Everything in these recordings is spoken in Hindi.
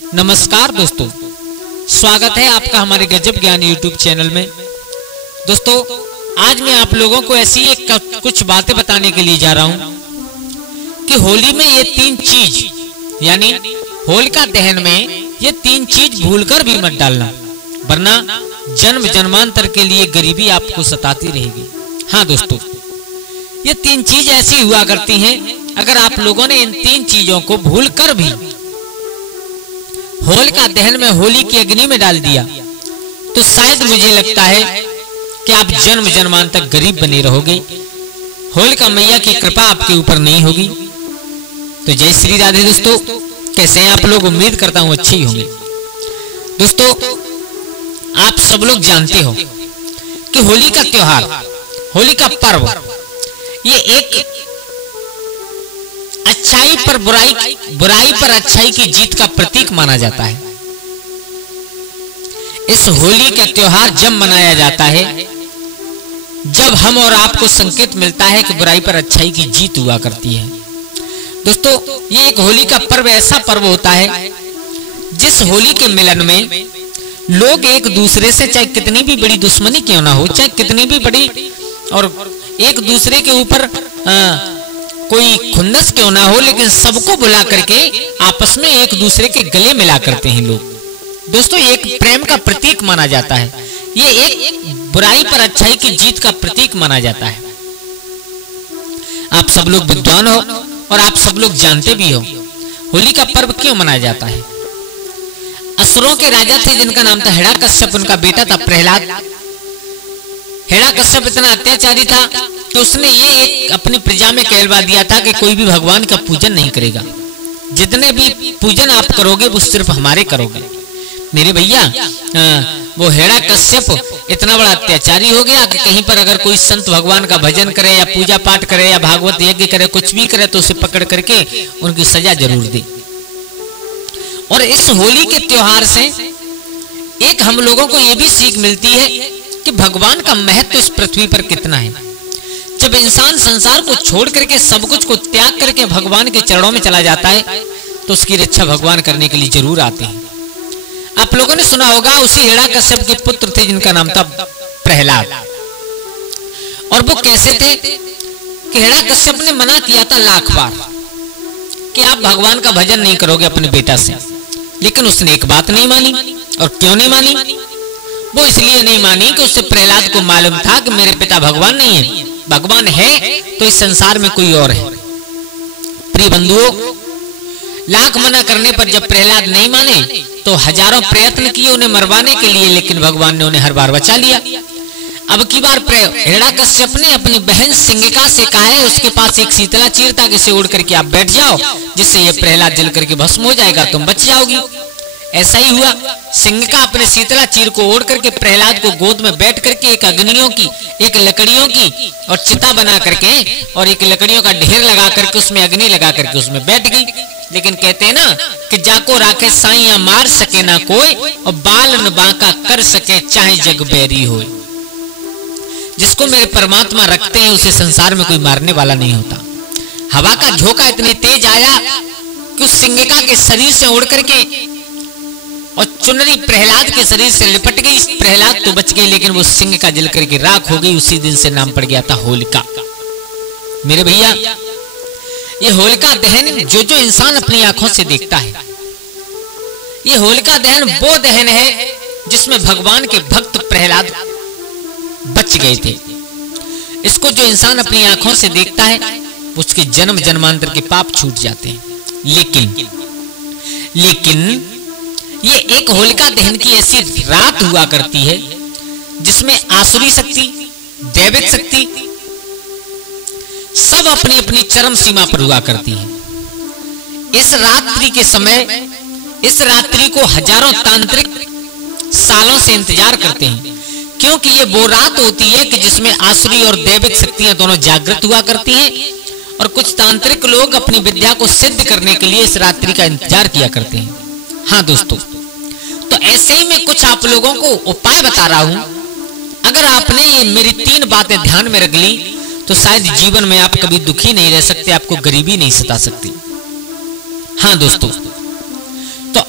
नमस्कार दोस्तों, स्वागत है आपका हमारे गजब ज्ञान यूट्यूब चैनल में। दोस्तों, आज मैं आप लोगों को ऐसी एक कुछ बातें बताने के लिए जा रहा हूं कि होली में ये तीन चीज यानी होलिका दहन में ये तीन चीज भूलकर भी मत डालना, वरना जन्म जन्मांतर के लिए गरीबी आपको सताती रहेगी। हाँ दोस्तों, ये तीन चीज ऐसी हुआ करती हैं, अगर आप लोगों ने इन तीन चीजों को भूलकर भी होलिका दहन में होली की अग्नि में डाल दिया तो शायद मुझे लगता है कि आप जन्म जन्मांतर गरीब बने रहोगे। होलिका मैया की कृपा आपके ऊपर नहीं होगी। तो जय श्री राधे। दोस्तों, कैसे हैं आप लोग? उम्मीद करता हूं अच्छे ही होंगे। दोस्तों, आप सब लोग जानते हो कि होली का त्योहार, होली का पर्व, ये एक अच्छाई पर बुराई पर अच्छाई की जीत का प्रतीक माना जाता है। इस होली का त्योहार जब मनाया जाता है जब हम और आपको संकेत मिलता है कि बुराई पर अच्छाई की जीत हुआ करती है। दोस्तों, ये एक होली का पर्व ऐसा पर्व होता है जिस होली के मिलन में लोग एक दूसरे से, चाहे कितनी भी बड़ी दुश्मनी क्यों ना हो, चाहे कितनी भी बड़ी और एक दूसरे के ऊपर कोई खुन्नस क्यों ना हो, लेकिन सबको बुला करके आपस में एक दूसरे के गले मिला करते हैं लोग। दोस्तों, ये एक प्रेम का प्रतीक माना जाता है। ये एक बुराई पर अच्छाई की जीत का प्रतीक माना जाता है। आप सब लोग विद्वान हो और आप सब लोग जानते भी हो होली का पर्व क्यों मनाया जाता है। असुरों के राजा थे जिनका नाम था हिरण्यकश्यप, उनका बेटा था प्रहलाद। हिरण्यकश्यप इतना अत्याचारी था तो उसने ये एक अपनी प्रजा में कहलवा दिया था कि कोई भी भगवान का पूजन नहीं करेगा। जितने भी पूजन आप करोगे वो सिर्फ हमारे करोगे। मेरे भैया, वो हिरण्यकश्यप इतना बड़ा अत्याचारी हो गया कि कहीं पर अगर कोई संत भगवान का भजन करे या पूजा पाठ करे या भागवत यज्ञ करे, कुछ भी करे, तो उसे पकड़ करके उनकी सजा जरूर दे। और इस होली के त्योहार से एक हम लोगों को यह भी सीख मिलती है कि भगवान का महत्व इस पृथ्वी पर कितना है। जब इंसान संसार को छोड़ करके, सब कुछ को त्याग करके भगवान के चरणों में चला जाता है तो उसकी रक्षा भगवान करने के लिए जरूर आते हैं। आप लोगों ने सुना होगा उसी हिरण्यकश्यप के पुत्र थे जिनका नाम था प्रहलाद। और वो कैसे थे कि हिरण्यकश्यप ने मना किया था लाख बार कि आप भगवान का भजन नहीं करोगे अपने बेटा से, लेकिन उसने एक बात नहीं मानी। और क्यों नहीं मानी? वो इसलिए नहीं मानी कि उससे प्रहलाद को मालूम था कि मेरे पिता भगवान नहीं है, भगवान है तो इस संसार में कोई और है। प्रिय बंधुओं, लाख मना करने पर जब प्रहलाद नहीं माने तो हजारों प्रयत्न किए उन्हें मरवाने के लिए, लेकिन भगवान ने उन्हें हर बार बचा लिया। अब की बार हिरण्यकश्यप ने अपनी बहन सिंगिका से कहा है, उसके पास एक शीतला चीर था, जिसे उड़ करके आप बैठ जाओ, जिससे ये प्रहलाद जल करके भस्म हो जाएगा, तुम बच जाओगी। ऐसा ही हुआ। सिंगिका अपने शीतला चीर को ओढ़ करके प्रहलाद को गोद में बैठ करके एक अग्नियों की, एक लकड़ियों की और चिता बना करके और एक लकड़ियों का ढेर लगा करके उसमें अग्नि लगा करके उसमें बैठ गई। लेकिन कहते हैं ना कि जाको राखे साइया मार सके ना कोई, और बाल न बांका कर सके चाहे जग बैरी हो। जिसको मेरे परमात्मा रखते हैं उसे संसार में कोई मारने वाला नहीं होता। हवा का झोंका इतनी तेज आया कि उस सिंगिका के शरीर से उड़ करके और चुनरी प्रहलाद के शरीर से लिपट गई। प्रहलाद तो बच गई, लेकिन वो सिंगिका जल करके राख हो गई। उसी दिन से नाम पड़ गया था होलिका। मेरे भैया, ये होलिका दहन जो इंसान अपनी आंखों से देखता है, ये होलिका दहन वो दहन है जिसमें भगवान के भक्त प्रहलाद बच गए थे। इसको जो इंसान अपनी आंखों से देखता है उसके जन्म जन्मांतर के पाप छूट जाते हैं। लेकिन ये एक होलिका दहन की ऐसी रात हुआ करती है जिसमें आसुरी शक्ति, दैविक शक्ति सब अपनी अपनी चरम सीमा पर हुआ करती है। इस रात्रि के समय, इस रात्रि को हजारों तांत्रिक सालों से इंतजार करते हैं, क्योंकि ये वो रात होती है कि जिसमें आसुरी और दैविक शक्तियां दोनों जागृत हुआ करती हैं। और कुछ तांत्रिक लोग अपनी विद्या को सिद्ध करने के लिए इस रात्रि का इंतजार किया करते हैं। हाँ दोस्तों, तो ऐसे ही मैं कुछ आप लोगों को उपाय बता रहा हूं। अगर आपने ये मेरी तीन बातें ध्यान में रख ली तो शायद जीवन में आप कभी दुखी नहीं रह सकते, आपको गरीबी नहीं सता सकती। हाँ दोस्तों, तो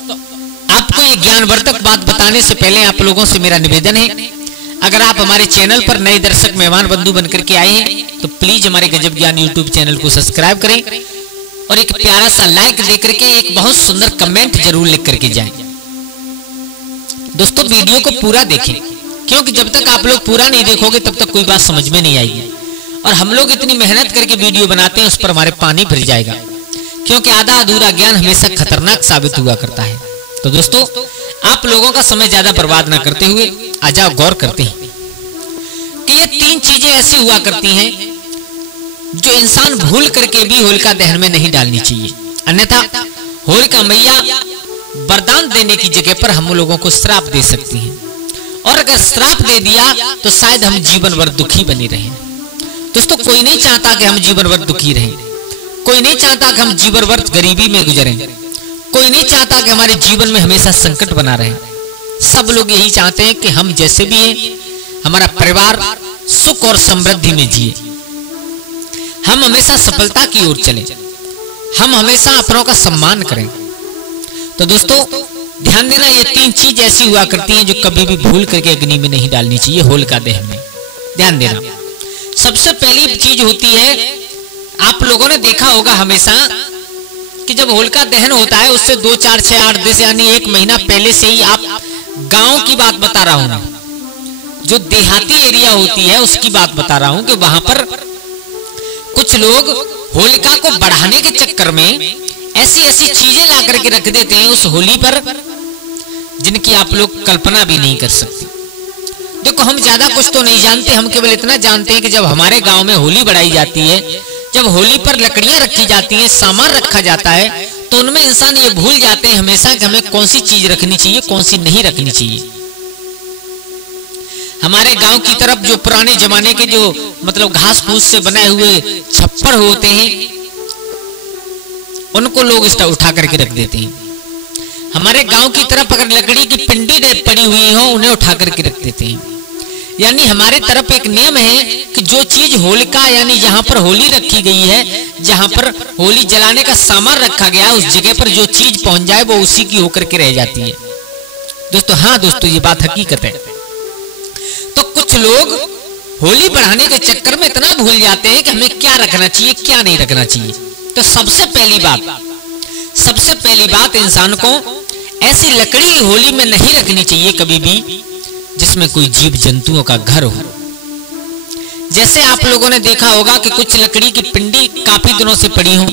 आपको ये ज्ञानवर्धक बात बताने से पहले आप लोगों से मेरा निवेदन है, अगर आप हमारे चैनल पर नए दर्शक मेहमान बंधु बनकर के आए हैं तो प्लीज हमारे गजब ज्ञान यूट्यूब चैनल को सब्सक्राइब करें और एक प्यारा सा लाइक देकर के एक बहुत सुंदर कमेंट जरूर लिख करके जाएं। दोस्तों वीडियो को पूरा देखें, क्योंकि जब तक आप लोग पूरा नहीं देखोगे तब तक कोई बात समझ में नहीं आएगी। और हम लोग इतनी मेहनत करके वीडियो बनाते हैं, उस पर हमारे पानी भर जाएगा, क्योंकि आधा अधूरा ज्ञान हमेशा खतरनाक साबित हुआ करता है। तो दोस्तों आप लोगों का समय ज्यादा बर्बाद ना करते हुए आ जाओ गौर करते हैं कि ये 3 चीजें ऐसी हुआ करती हैं जो इंसान भूल करके भी होलिका दहन में नहीं डालनी चाहिए, अन्यथा होलिका मैया वरदान देने की जगह पर हम लोगों को श्राप दे सकती हैं, और अगर श्राप दे दिया तो शायद हम जीवन भर दुखी बने रहें। दोस्तों कोई नहीं चाहता कि हम जीवन भर दुखी रहें, कोई नहीं चाहता कि हम जीवन भर गरीबी में गुजरें, कोई नहीं चाहता कि हमारे जीवन में हमेशा संकट बना रहे। सब लोग यही चाहते हैं कि हम जैसे भी हैं हमारा परिवार सुख और समृद्धि में जिए, हम हमेशा सफलता की ओर चलें, हम हमेशा अपनों का सम्मान करें। तो दोस्तों ध्यान देना, ये 3 चीज ऐसी हुआ करती हैं जो कभी भी भूल करके अग्नि में नहीं डालनी चाहिए होलिका दहन में। ध्यान देना, सबसे पहली चीज होती है, आप लोगों ने देखा होगा हमेशा कि जब होलिका दहन होता है उससे 2, 4, 6, 8 दिन यानी 1 महीना पहले से ही, आप गांव की बात बता रहा हूं, जो देहाती एरिया होती है उसकी बात बता रहा हूं, कि वहां पर कुछ लोग होलिका को बढ़ाने के चक्कर में ऐसी ऐसी चीजें ला करके रख देते हैं उस होली पर, जिनकी आप लोग कल्पना भी नहीं कर सकते। देखो हम ज्यादा कुछ तो नहीं जानते, हम केवल इतना जानते हैं कि जब हमारे गांव में होली बढ़ाई जाती है, जब होली पर लकड़ियां रखी जाती हैं, सामान रखा जाता है, तो उनमें इंसान ये भूल जाते हैं हमेशा कि हमें कौन सी चीज रखनी चाहिए, कौन सी नहीं रखनी चाहिए। हमारे गांव की तरफ जो पुराने जमाने के जो मतलब घास फूस से बनाए हुए छप्पर होते हैं, उनको लोग इस उठा करके रख देते हैं। हमारे गांव की तरफ अगर लकड़ी की पिंडी पड़ी हुई हो, उन्हें उठा करके रख देते हैं। यानी हमारे तरफ एक नियम है कि जो चीज होलिका यानी जहां पर होली रखी गई है, जहां पर होली जलाने का सामान रखा गया है, उस जगह पर जो चीज पहुंच जाए वो उसी की होकर के रह जाती है। दोस्तों हाँ दोस्तों, ये बात हकीकत है। तो कुछ लोग होली बढ़ाने के चक्कर में इतना भूल जाते हैं कि हमें क्या रखना चाहिए, क्या नहीं रखना चाहिए। तो सबसे पहली बात इंसान को ऐसी लकड़ी होली में नहीं रखनी चाहिए कभी भी जिसमें कोई जीव जंतुओं का घर हो। जैसे आप लोगों ने देखा होगा कि कुछ लकड़ी की पिंडी काफी दिनों से पड़ी हो,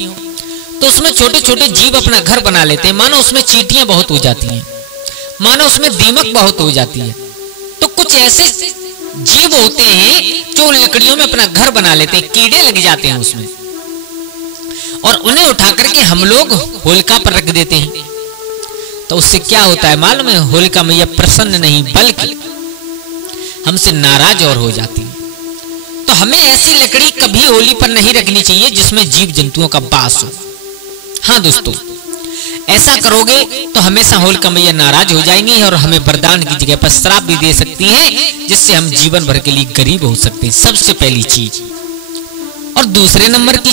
तो उसमें छोटे छोटे जीव अपना घर बना लेते हैं। मानो उसमें चींटियां बहुत हो जाती हैं, मानो उसमें दीमक बहुत हो जाती है। तो कुछ ऐसे जीव होते हैं जो उन लकड़ियों में अपना घर बना लेते हैं, कीड़े लग जाते हैं उसमें, और उन्हें उठा करके हम लोग होलिका पर रख देते हैं। तो उससे क्या होता है मालूम है? होलिका मैया प्रसन्न नहीं बल्कि हमसे नाराज और हो जाती है। तो हमें ऐसी लकड़ी कभी होली पर नहीं रखनी चाहिए जिसमें जीव जंतुओं का वास हो। हाँ दोस्तों, ऐसा करोगे तो हमेशा होलिका मैया नाराज हो जाएंगी और हमें वरदान की जगह पर श्राप भी दे सकती हैं, जिससे हम जीवन भर के लिए गरीब हो सकते हैं। सबसे पहली चीज। और दूसरे नंबर की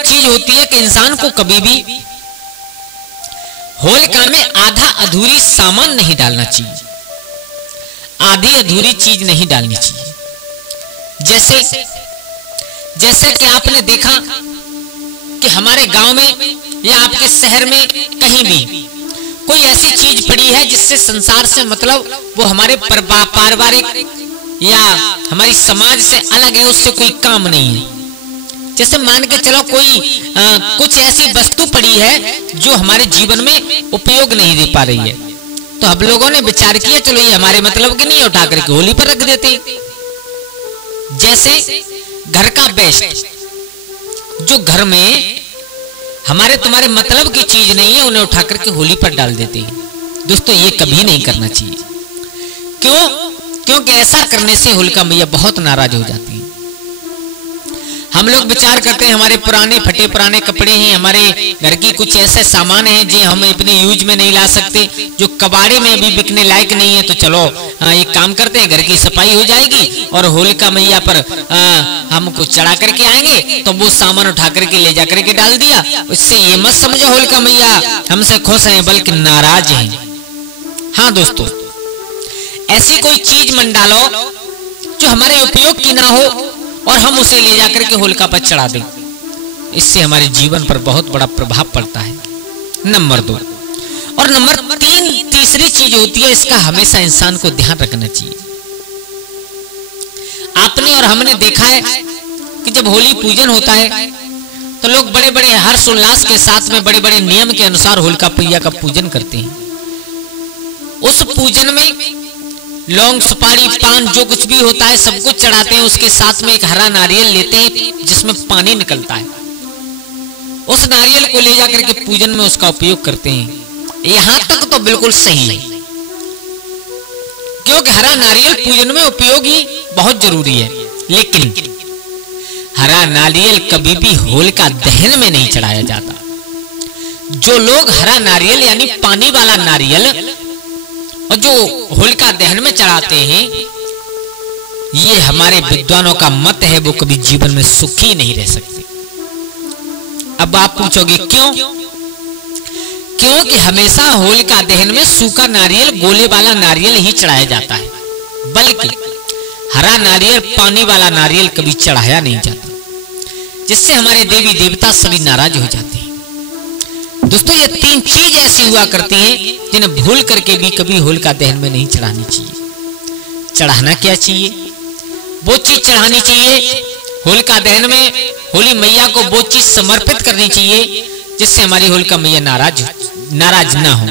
चीज होती है कि इंसान को कभी भी होलिका में आधा अधूरी सामान नहीं डालना चाहिए, आधी अधूरी चीज नहीं डालनी चाहिए। जैसे कि आपने देखा कि हमारे गांव में या आपके शहर में कहीं भी कोई ऐसी चीज पड़ी है जिससे संसार से मतलब वो हमारे पारिवारिक या हमारी समाज से अलग है, उससे कोई काम नहीं है। जैसे मान के चलो कोई कुछ ऐसी वस्तु पड़ी है जो हमारे जीवन में उपयोग नहीं दे पा रही है, तो हम लोगों ने विचार किया चलो ये हमारे मतलब की नहीं, उठा करके होली पर रख देते। जैसे घर का वेस्ट, जो घर में हमारे तुम्हारे मतलब की चीज नहीं है, उन्हें उठा करके होली पर डाल देते हैं। दोस्तों ये कभी नहीं करना चाहिए। क्यों? क्योंकि ऐसा करने से होलिका मैया बहुत नाराज हो जाती है। हम लोग विचार करते हैं हमारे पुराने फटे पुराने कपड़े हैं, हमारे घर की कुछ ऐसे सामान हैं जो हम अपने यूज में नहीं ला सकते, जो कबाड़े में अभी बिकने लायक नहीं है, तो चलो एक काम करते हैं, घर की सफाई हो जाएगी और होलिका मैया पर हमको चढ़ा करके आएंगे, तो वो सामान उठा करके ले जा करके डाल दिया। इससे ये मत समझो होलिका मैया हमसे खुश हैं, बल्कि नाराज हैं। हाँ दोस्तों, ऐसी कोई चीज मन डालो जो हमारे उपयोग की ना हो और हम उसे ले जाकर के होलिका पर चढ़ा दें, इससे हमारे जीवन पर बहुत बड़ा प्रभाव पड़ता है। नंबर 2 और नंबर 3 तीसरी चीज होती है, इसका हमेशा इंसान को ध्यान रखना चाहिए। आपने और हमने देखा है कि जब होली पूजन होता है तो लोग बड़े बड़े हर्ष उल्लास के साथ में बड़े बड़े नियम के अनुसार होलिका मैया का पूजन करते हैं। उस पूजन में लौंग सुपारी पान जो कुछ भी होता है सब कुछ चढ़ाते हैं, उसके साथ में एक हरा नारियल लेते हैं जिसमें पानी निकलता है, उस नारियल को ले जाकर के पूजन में उसका उपयोग करते हैं। यहां तक तो बिल्कुल सही है, क्योंकि हरा नारियल पूजन में उपयोगी बहुत जरूरी है, लेकिन हरा नारियल कभी भी होलिका दहन में नहीं चढ़ाया जाता। जो लोग हरा नारियल यानी पानी वाला नारियल और जो होलिका दहन में चढ़ाते हैं, ये हमारे विद्वानों का मत है, वो कभी जीवन में सुखी नहीं रह सकते। अब आप पूछोगे क्यों? क्योंकि हमेशा होलिका दहन में सूखा नारियल गोले वाला नारियल ही चढ़ाया जाता है, बल्कि हरा नारियल पानी वाला नारियल कभी चढ़ाया नहीं जाता, जिससे हमारे देवी देवता सभी नाराज हो जाते हैं। दोस्तों, ये 3 चीज ऐसी हुआ करती हैं जिन्हें भूल करके भी कभी होलिका दहन में नहीं चढ़ानी चाहिए। चढ़ाना क्या चाहिए? वो चीज चढ़ानी चाहिए होलिका दहन में, होली मैया को वो चीज समर्पित करनी चाहिए जिससे हमारी होलिका मैया नाराज ना हो।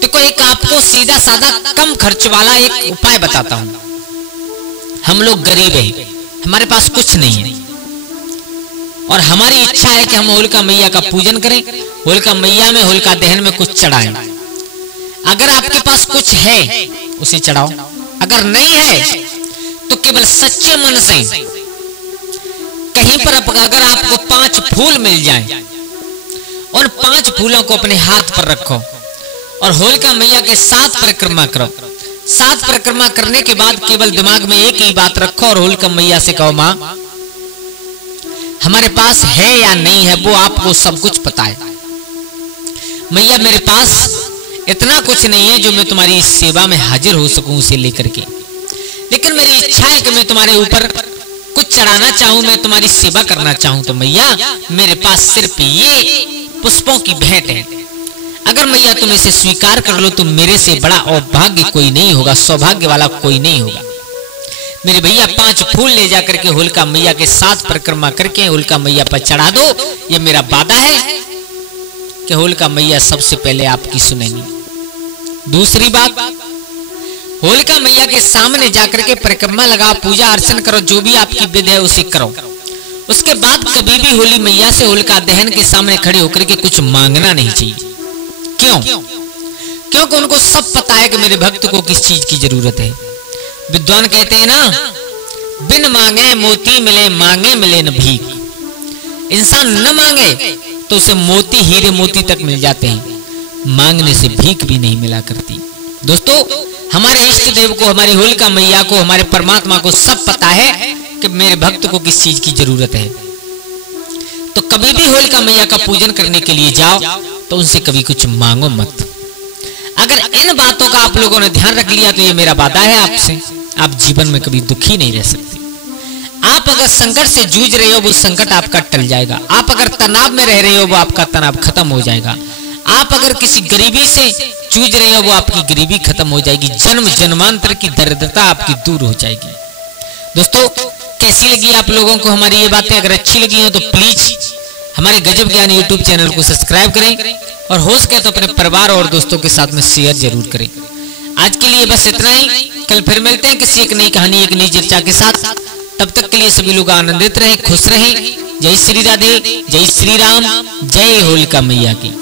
देखो, एक आपको सीधा साधा कम खर्च वाला एक उपाय बताता हूं। हम लोग गरीब हैं, हमारे पास कुछ नहीं है और हमारी इच्छा है कि हम होलिका मैया का पूजन करें, होलिका मैया में होलिका दहन में कुछ चढ़ाएं। अगर आपके पास कुछ है उसे चढ़ाओ, अगर नहीं है तो केवल सच्चे मन से कहीं पर अगर आपको 5 फूल मिल जाएं, उन 5 फूलों को अपने हाथ पर रखो और होलिका मैया के 7 परिक्रमा करो। 7 परिक्रमा करने के बाद केवल दिमाग में एक ही बात रखो और होलिका मैया से कहो, मां हमारे पास है या नहीं है वो आपको सब कुछ पता है, मैया मेरे पास इतना कुछ नहीं है जो मैं तुम्हारी सेवा में हाजिर हो सकूं उसे लेकर के, लेकिन मेरी इच्छा है कि मैं तुम्हारे ऊपर कुछ चढ़ाना चाहूं, मैं तुम्हारी सेवा करना चाहूं, तो मैया मेरे पास सिर्फ ये पुष्पों की भेंट है। अगर मैया तुम इसे स्वीकार कर लो तो मेरे से बड़ा अभाग्य कोई नहीं होगा, सौभाग्य वाला कोई नहीं होगा। मेरे भैया 5 फूल ले जाकर के होलिका मैया के 7 परिक्रमा करके होलिका मैया पर चढ़ा दो। ये मेरा वादा है कि होलिका मैया सबसे पहले आपकी सुनेंगी। दूसरी बात, होलिका मैया के सामने जाकर के परिक्रमा लगाओ, पूजा अर्चन करो, जो भी आपकी विध है उसे करो। उसके बाद कभी भी होली मैया से होलिका दहन के सामने खड़े होकर के कुछ मांगना नहीं चाहिए। क्यों? क्योंकि उनको सब पता है कि मेरे भक्त को किस चीज की जरूरत है। विद्वान कहते हैं ना, बिन मांगे मोती मिले, मांगे मिले न भीख। इंसान न मांगे तो उसे मोती, हीरे मोती तक मिल जाते हैं, मांगने से भीख भी नहीं मिला करती। दोस्तों, हमारे इष्ट देव को, हमारी होलिका मैया को, हमारे परमात्मा को सब पता है कि मेरे भक्त को किस चीज की जरूरत है। तो कभी भी होलिका मैया का पूजन करने के लिए जाओ तो उनसे कभी कुछ मांगो मत। अगर इन बातों का आप लोगों ने ध्यान रख लिया तो ये मेरा वादा है आपसे, आप जीवन में कभी दुखी नहीं रह सकते। आप अगर संकट से जूझ रहे हो वो संकट आपका टल जाएगा। आप अगर तनाव में रह रहे हो वो आपका तनाव खत्म हो जाएगा। आप अगर किसी गरीबी से जूझ रहे हो वो आपकी गरीबी खत्म हो जाएगी। जन्म जन्मांतर की दरिद्रता आपकी दूर हो जाएगी। दोस्तों, कैसी लगी आप लोगों को हमारी ये बातें? अगर अच्छी लगी हो तो प्लीज हमारे गजब ज्ञान यूट्यूब चैनल को सब्सक्राइब करें और हो सके तो अपने परिवार और दोस्तों के साथ में शेयर जरूर करें। आज के लिए बस इतना ही। कल फिर मिलते हैं किसी एक नई कहानी, एक नई चर्चा के साथ। तब तक के लिए सभी लोग आनंदित रहें, खुश रहें। जय श्री राधे, जय श्री राम, जय होलिका मैया की।